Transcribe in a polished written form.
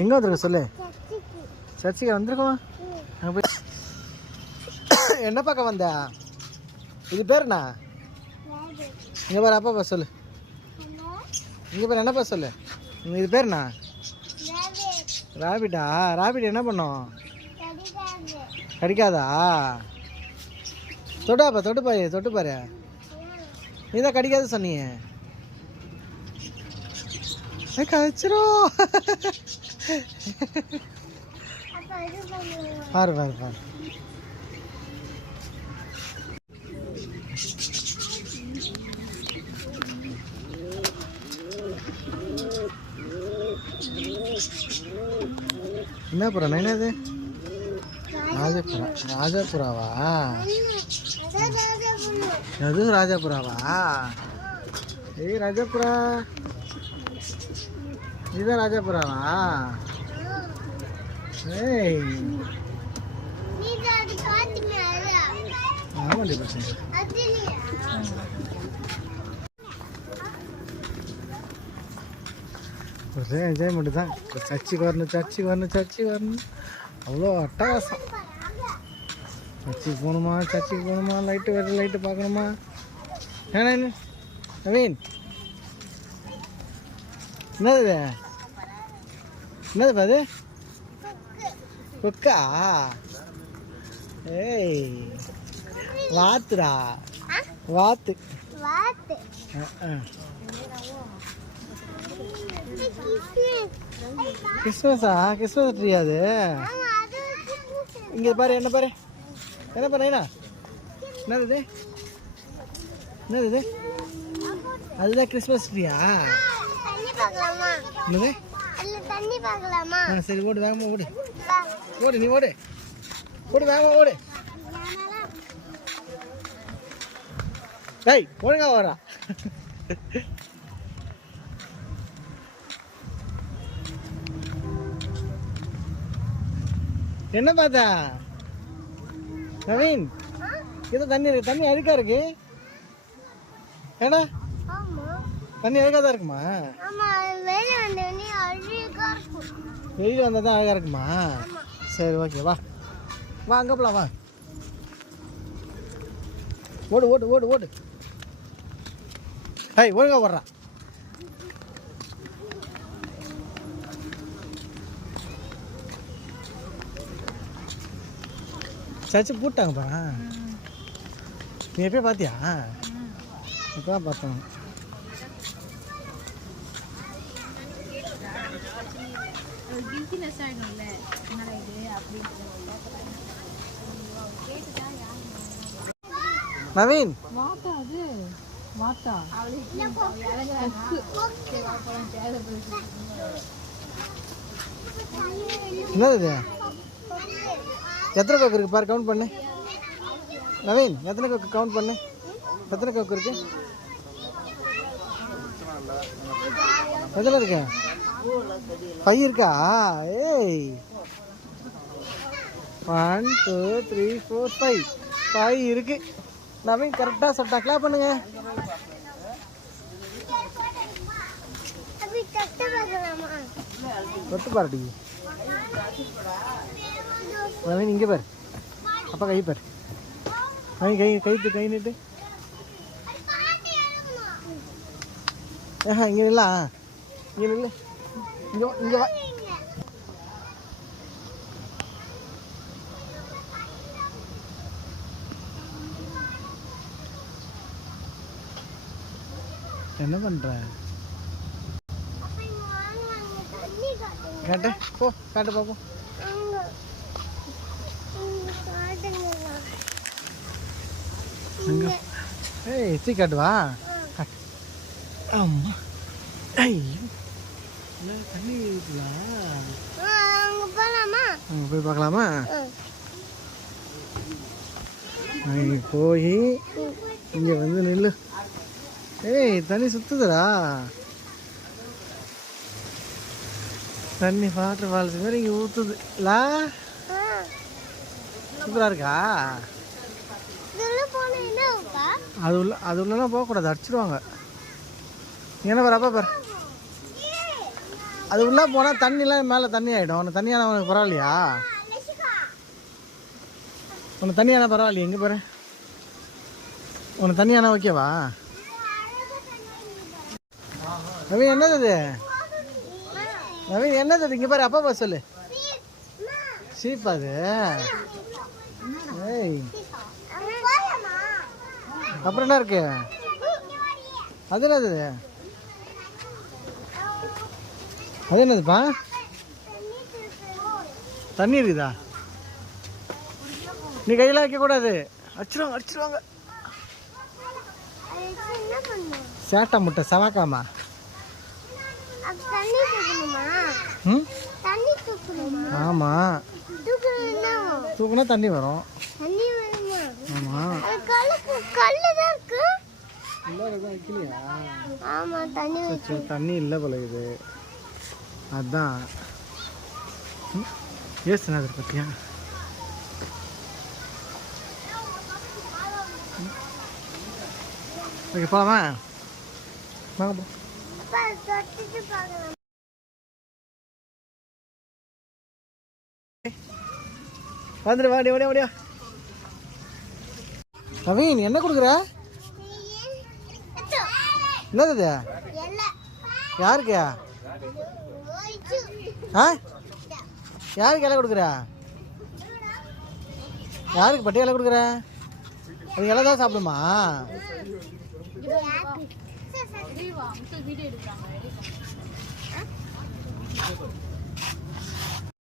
எங்கே வந்துருக்க சொல்லு. சர்ச்சுக்கு வந்திருக்கோம். அங்கே போய் என்ன பார்க்க வந்த? இது பேருண்ணா? இங்கே பாரு அப்பா சொல்லு. இங்கே பேர் என்னப்பா சொல்லு. இது பேருண்ணா? ராபிட்டா? ராபிட் என்ன பண்ணும்? கடிக்காதா? தொட்டாப்பா, தொட்டு பாரு, தொட்டு பாரு. நீ தான் கடிக்காத சொன்னீங்க. கச்சிரும். பாரு பாரு பாரு. என்ன புறா? என்னது? ராஜபுரா? ராஜபுராவா? அது ராஜபுராவா? ஏய் ராஜபுரா, இதுதான் ராஜபுராவா? ஏய் ஆமாண்டி பிரச்சனை. ஒரே என்ஜாய்மெண்ட்டு தான். சர்ச்சுக்கு வரணும், சர்ச்சுக்கு வரணும், சர்ச்சுக்கு வரணும். அவ்வளோ அட்டகாசம். சர்ச்சுக்கு போகணுமா, சர்ச்சுக்கு போகணுமா, லைட்டு வேறு லைட்டு பார்க்கணுமா. ஏன்னா என்ன நவீன், என்னது என்னதுப்பா அது? கொக்கா? ஏய் வாத்துடா, வாத்து. கிறிஸ்மஸா? கிறிஸ்மஸ் ட்ரீ அது? இங்கே பாரு, என்ன பாரு, என்ன பாரு. என்னது என்னது? அதுதான் கிறிஸ்மஸ் ட்ரீயா? என்னது? சரி ஓடு, வேகமா ஓடு, ஓடு, நீ ஓடு, ஓடு, வேகமா ஓடு. டேய் ஒழுங்கா வரா. என்ன பார்த்தா நவீன்? ஏதோ தண்ணி இருக்கு. தண்ணி அழுக்கா இருக்கு. ஏடா தண்ணி அழுக்கா தான் இருக்குமா? வெளியில் வந்தால் தான் அழகா இருக்குமா? சரி ஓகே, வா வா, அங்கே போலாம், வா. ஓடு ஓடு ஓடு ஓடு. ஹை ஒழுங்கா ஓடுறா. சர்ச்சு பூட்டாங்கப்பா. நீ எப்போ பார்த்தியா? இப்போ தான் பார்த்தோம். நவீன் என்னது? எத்தனை கோக்கு இருக்கு பாரு, கவுண்ட் பண்ணு. நவீன் எத்தனை கோக்கு கவுண்ட் பண்ணு. எத்தனை கோக்கு இருக்கு? எத்தனை இருக்கு? 5 இருக்கா? ஏய் 1 2 3 4 5 இருக்கு. நவீன் கரெக்டாக சொல்லிட்டா. கிளாப் பண்ணுங்க. தொட்டு பாருடி நவீன். இங்கே பாரு, அப்பா கை பாரு. கை கை நீட்டு. இங்கே நில்லா, இங்கே நில்லு. இங்கே வா. என்ன பண்ற? காட்டு போ, காட்டு பாப்போம். ஏய் எச்சி காட்டுவா. அம்மா ஐயோ தண்ணி போய் பார்க்கலாமா? போய் இங்கே வந்து நில்லு. ஏய் தண்ணி சுத்துதுடா. தண்ணி வாட்டர் ஃபால்ஸ் மாதிரி இங்கே ஊற்றுது. சூப்பராக இருக்கா? அது உள்ளலாம் போகக்கூடாது, அடிச்சிடுவாங்க. என்ன பாரு அப்பா பாரு. அது உள்ளே போனால் தண்ணிலாம் மேலே தண்ணி ஆகிடும். உனக்கு தண்ணியான உனக்கு பரவாயில்லையா? உனக்கு தண்ணியான பரவாயில்லையா? எங்கே பாரு, உனக்கு தண்ணியான ஓகேவா? நவீன் என்னது அது? நவீன் என்னது அது? இங்கே பாரு, அப்பா பா சொல்லு. சீப்பா அது? ஏய், அப்புறம் என்ன இருக்கு? அது என்னது? அது என்னதுப்பா? தண்ணி இருக்குதா? நீ கையில் வைக்கக்கூடாது, அடிச்சிருவாங்க. சேட்டை முட்டை சவாக்காமா. ம், ஆமாம், தூக்குனா தண்ணி வரும். ஆமாம், தண்ணி இல்லை போல இது, அதுதான். ஏசுனா அதை பற்றியா? ஓகே போகலாமா? வாங்க போ. வந்துடு, வாடியா. நவீன் என்ன கொடுக்குற? என்னது? யாருக்கு? ஆ, யாருக்கு இலை கொடுக்குற? யாருக்கு பட்டி இலை கொடுக்குற? அது இலை தான் சாப்பிடுமா? வீடியோ எடுக்கிறாங்க.